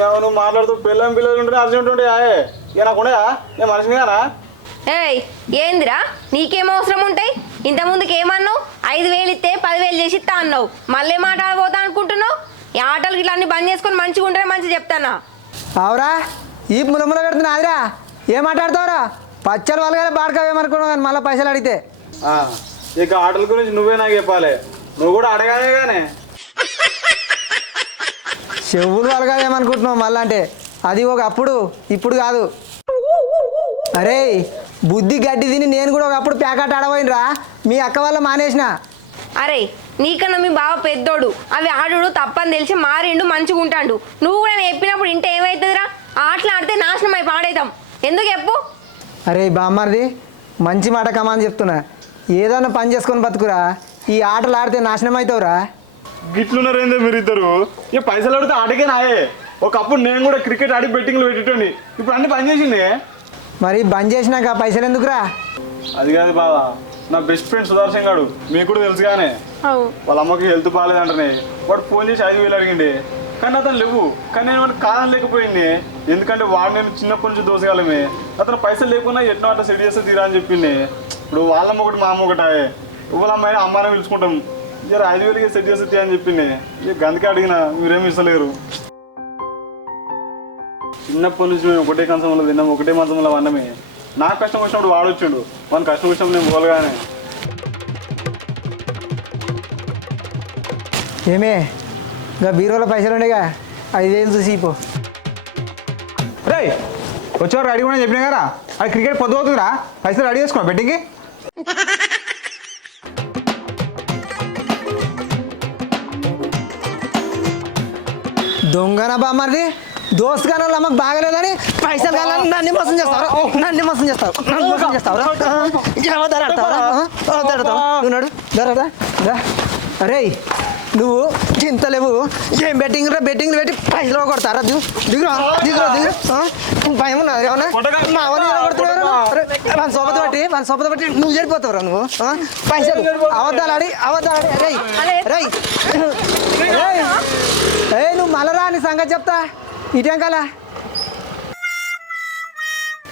నువ్వు మాట్లాడుతూ పిల్లలు ఉంటే అర్జెంట్ ఉంటే ఇక నాకు ఉండయా నేను మనిషిని కానా? ఏయ్ ఏందిరా నీకేం అవసరం ఉంటాయి? ఇంత ముందుకు ఏమన్నావు? 5,000 ఇస్తే 10,000 చేసి ఇస్తా అన్నావు. మళ్ళీ మాట్లాడబోతా అనుకుంటున్నావు? ఈ ఆటలు ఇట్లా అన్ని బంద్ చేసుకొని మంచిగా ఉంటే మంచి చెప్తానా? అవురా ఈ ములముల పెడుతున్నా అదిరా ఏం మాట్లాడతావురా? పచ్చడి వాళ్ళగా బాడకావేమనుకున్నావు కానీ మళ్ళీ పైసలు అడిగితే ఇక ఆటల గురించి నువ్వే నాకు చెప్పాలి. నువ్వు కూడా అడగానే కానీ చెవులు వాళ్ళగావేమనుకుంటున్నావు మళ్ళీ అంటే అది ఒక అప్పుడు ఇప్పుడు కాదు. అరే బుద్ధి గడ్డి తిని నేను కూడా ఒకప్పుడు ప్యాకెట్ ఆడబోయినరా మీ అక్క వల్ల మానేసిన. అరే నీకన్నా మీ బావ పెద్దోడు, అవి ఆడు తప్పని తెలిసి మారిండు మంచిగా ఉంటాడు. నువ్వు కూడా నేను చెప్పినప్పుడు ఇంటే ఏమవుతుందిరా? ఆటలు ఆడితే నాశనం అయి పాడైతాం. ఎందుకు చెప్పు? అరే బామ్మది మంచి మాట కమాని చెప్తున్నా, ఏదన్నా పని చేసుకొని బతుకురా. ఈ ఆటలు ఆడితే నాశనం అవుతావురా. గిట్లున్నారేందో మీరు ఇద్దరు. ఇక పైసలు అడిగితే ఆటకే నాయే. ఒకప్పుడు నేను కూడా క్రికెట్ ఆడి బెట్టింగ్లు పెట్టేటోని, ఇప్పుడు అన్ని పని చేసింది. మరి బంద్ చేసినాక పైసలు ఎందుకురా? అది కాదు బావా, నా బెస్ట్ ఫ్రెండ్ సుదర్శన్ గాడు మీకు కూడా తెలుసు కానీ వాళ్ళ అమ్మకి హెల్త్ బాగాలేదంటనే వాడు ఫోన్ చేసి 5,000 అడిగిండే. కానీ అతను లేవు. కానీ నేను వాడిని కాదని లేకపోయింది, ఎందుకంటే వాడు నేను చిన్నప్పటి నుంచి దోసగాలమే. అతను పైసలు లేకున్నా ఎన్నో అట్లా సెట్ చేస్తే తీరా అని చెప్పింది. ఇప్పుడు వాళ్ళమ్మ ఒకటి మా అమ్మ ఒకటి వాళ్ళ అమ్మాయి అమ్మానే పిలుచుకుంటాం. ఇక 5,000కి సెట్ చేస్తే అని చెప్పింది. ఇక గందుకే అడిగినా మీరేమి ఇస్తలేరు. చిన్నప్పటి నుంచి మేము ఒకటే కంచంలో తిన్నాం, ఒకటే మంచంలో అన్నమే. నాకు కష్టం వచ్చినప్పుడు వాడు వచ్చిండు, మన కష్టం వచ్చినప్పుడు నేను పోలగానే. ఏమే ఇంకా బీరోలో పైసలు ఉండేగా 5,000 చూసి పో. రే వచ్చేవారు రెడీ కూడా చెప్పినా కదా, అది క్రికెట్ పొద్దు అవుతుందిరా. పైసలు రెడీ చేసుకున్నా బెట్టింగ్కి. దొంగన బామ్మది దోస్తు కానీ వాళ్ళ అమ్మకి బాగలేదని పైసలు కాలని నన్ను మోసం చేస్తావు. నన్ను మోసం చేస్తావు. నువ్వు నడు ధరదా. అరే నువ్వు చింతలేవు. ఏం బెట్టింగ్ రా? బెట్టింగ్లు పెట్టి పైసలు కొడతారా? దిగురా దిగురా దిగు. భయం ఉన్నది ఏమన్నా? మా వాళ్ళు కొడుతున్నారు. మన సోపత బట్టి నువ్వు చెడిపోతావురా నువ్వు. పైసలు అవద్దాలాడి రై రై ఏ నువ్వు మళ్ళరా నీ సంగతి చెప్తా ఇటేం కల